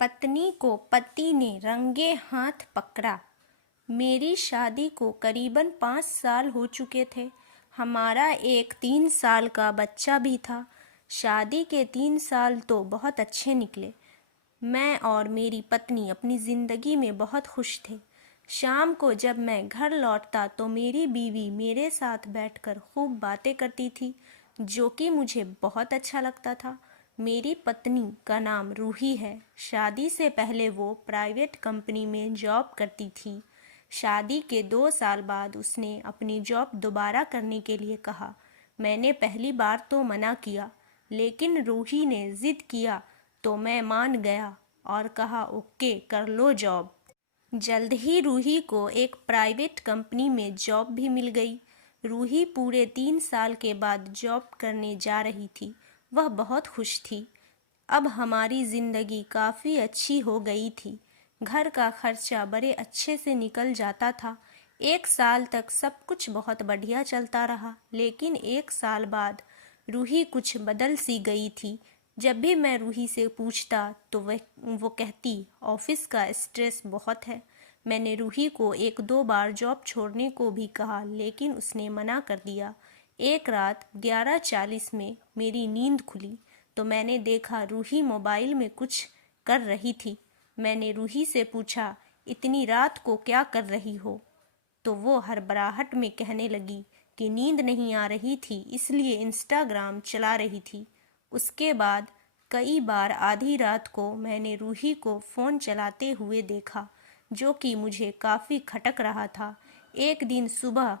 पत्नी को पति ने रंगे हाथ पकड़ा। मेरी शादी को करीबन 5 साल हो चुके थे। हमारा एक 3 साल का बच्चा भी था। शादी के 3 साल तो बहुत अच्छे निकले। मैं और मेरी पत्नी अपनी ज़िंदगी में बहुत खुश थे। शाम को जब मैं घर लौटता तो मेरी बीवी मेरे साथ बैठकर खूब बातें करती थी, जो कि मुझे बहुत अच्छा लगता था। मेरी पत्नी का नाम रूही है। शादी से पहले वो प्राइवेट कंपनी में जॉब करती थी। शादी के 2 साल बाद उसने अपनी जॉब दोबारा करने के लिए कहा। मैंने पहली बार तो मना किया, लेकिन रूही ने ज़िद किया तो मैं मान गया और कहा ओके कर लो जॉब। जल्द ही रूही को एक प्राइवेट कंपनी में जॉब भी मिल गई। रूही पूरे 3 साल के बाद जॉब करने जा रही थी। वह बहुत खुश थी। अब हमारी ज़िंदगी काफ़ी अच्छी हो गई थी। घर का खर्चा बड़े अच्छे से निकल जाता था। 1 साल तक सब कुछ बहुत बढ़िया चलता रहा, लेकिन 1 साल बाद रूही कुछ बदल सी गई थी। जब भी मैं रूही से पूछता तो वो कहती ऑफिस का स्ट्रेस बहुत है। मैंने रूही को 1-2 बार जॉब छोड़ने को भी कहा, लेकिन उसने मना कर दिया। एक रात 11:40 में मेरी नींद खुली तो मैंने देखा रूही मोबाइल में कुछ कर रही थी। मैंने रूही से पूछा, इतनी रात को क्या कर रही हो? तो वो हड़बड़ाहट में कहने लगी कि नींद नहीं आ रही थी, इसलिए इंस्टाग्राम चला रही थी। उसके बाद कई बार आधी रात को मैंने रूही को फ़ोन चलाते हुए देखा, जो कि मुझे काफ़ी खटक रहा था। एक दिन सुबह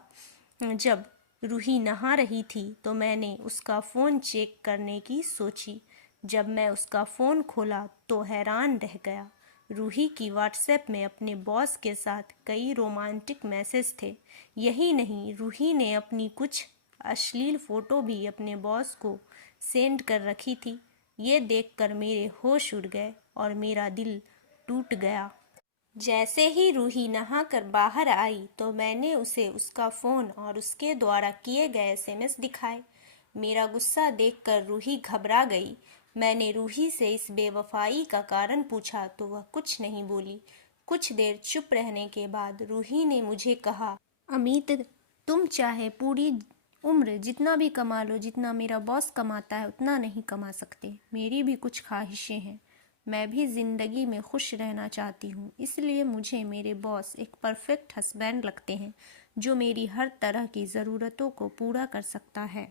जब रूही नहा रही थी तो मैंने उसका फ़ोन चेक करने की सोची। जब मैं उसका फ़ोन खोला तो हैरान रह गया। रूही की व्हाट्सएप में अपने बॉस के साथ कई रोमांटिक मैसेज थे। यही नहीं, रूही ने अपनी कुछ अश्लील फ़ोटो भी अपने बॉस को सेंड कर रखी थी। ये देखकर मेरे होश उड़ गए और मेरा दिल टूट गया। जैसे ही रूही नहाकर बाहर आई तो मैंने उसे उसका फ़ोन और उसके द्वारा किए गए एसएमएस दिखाए। मेरा गुस्सा देखकर रूही घबरा गई। मैंने रूही से इस बेवफाई का कारण पूछा तो वह कुछ नहीं बोली। कुछ देर चुप रहने के बाद रूही ने मुझे कहा, अमित, तुम चाहे पूरी उम्र जितना भी कमा लो, जितना मेरा बॉस कमाता है उतना नहीं कमा सकते। मेरी भी कुछ ख्वाहिशें हैं। मैं भी ज़िंदगी में खुश रहना चाहती हूँ, इसलिए मुझे मेरे बॉस एक परफेक्ट हस्बैंड लगते हैं, जो मेरी हर तरह की ज़रूरतों को पूरा कर सकता है।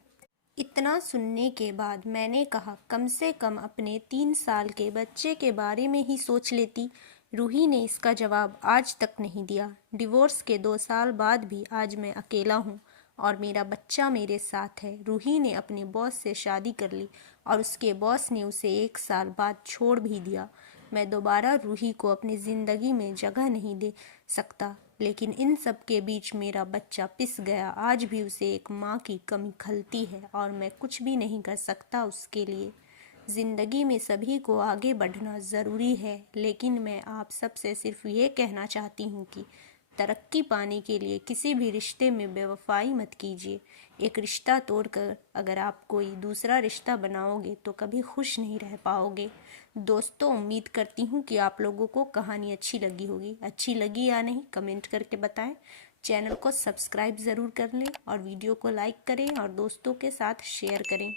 इतना सुनने के बाद मैंने कहा, कम से कम अपने 3 साल के बच्चे के बारे में ही सोच लेती। रूही ने इसका जवाब आज तक नहीं दिया। डिवोर्स के 2 साल बाद भी आज मैं अकेला हूँ और मेरा बच्चा मेरे साथ है। रूही ने अपने बॉस से शादी कर ली और उसके बॉस ने उसे 1 साल बाद छोड़ भी दिया। मैं दोबारा रूही को अपनी ज़िंदगी में जगह नहीं दे सकता, लेकिन इन सब के बीच मेरा बच्चा पिस गया। आज भी उसे एक माँ की कमी खलती है और मैं कुछ भी नहीं कर सकता उसके लिए। ज़िंदगी में सभी को आगे बढ़ना ज़रूरी है, लेकिन मैं आप सबसे सिर्फ ये कहना चाहती हूँ कि तरक्की पाने के लिए किसी भी रिश्ते में बेवफाई मत कीजिए। एक रिश्ता तोड़कर अगर आप कोई दूसरा रिश्ता बनाओगे तो कभी खुश नहीं रह पाओगे। दोस्तों, उम्मीद करती हूँ कि आप लोगों को कहानी अच्छी लगी होगी। अच्छी लगी या नहीं कमेंट करके बताएं। चैनल को सब्सक्राइब ज़रूर कर लें और वीडियो को लाइक करें और दोस्तों के साथ शेयर करें।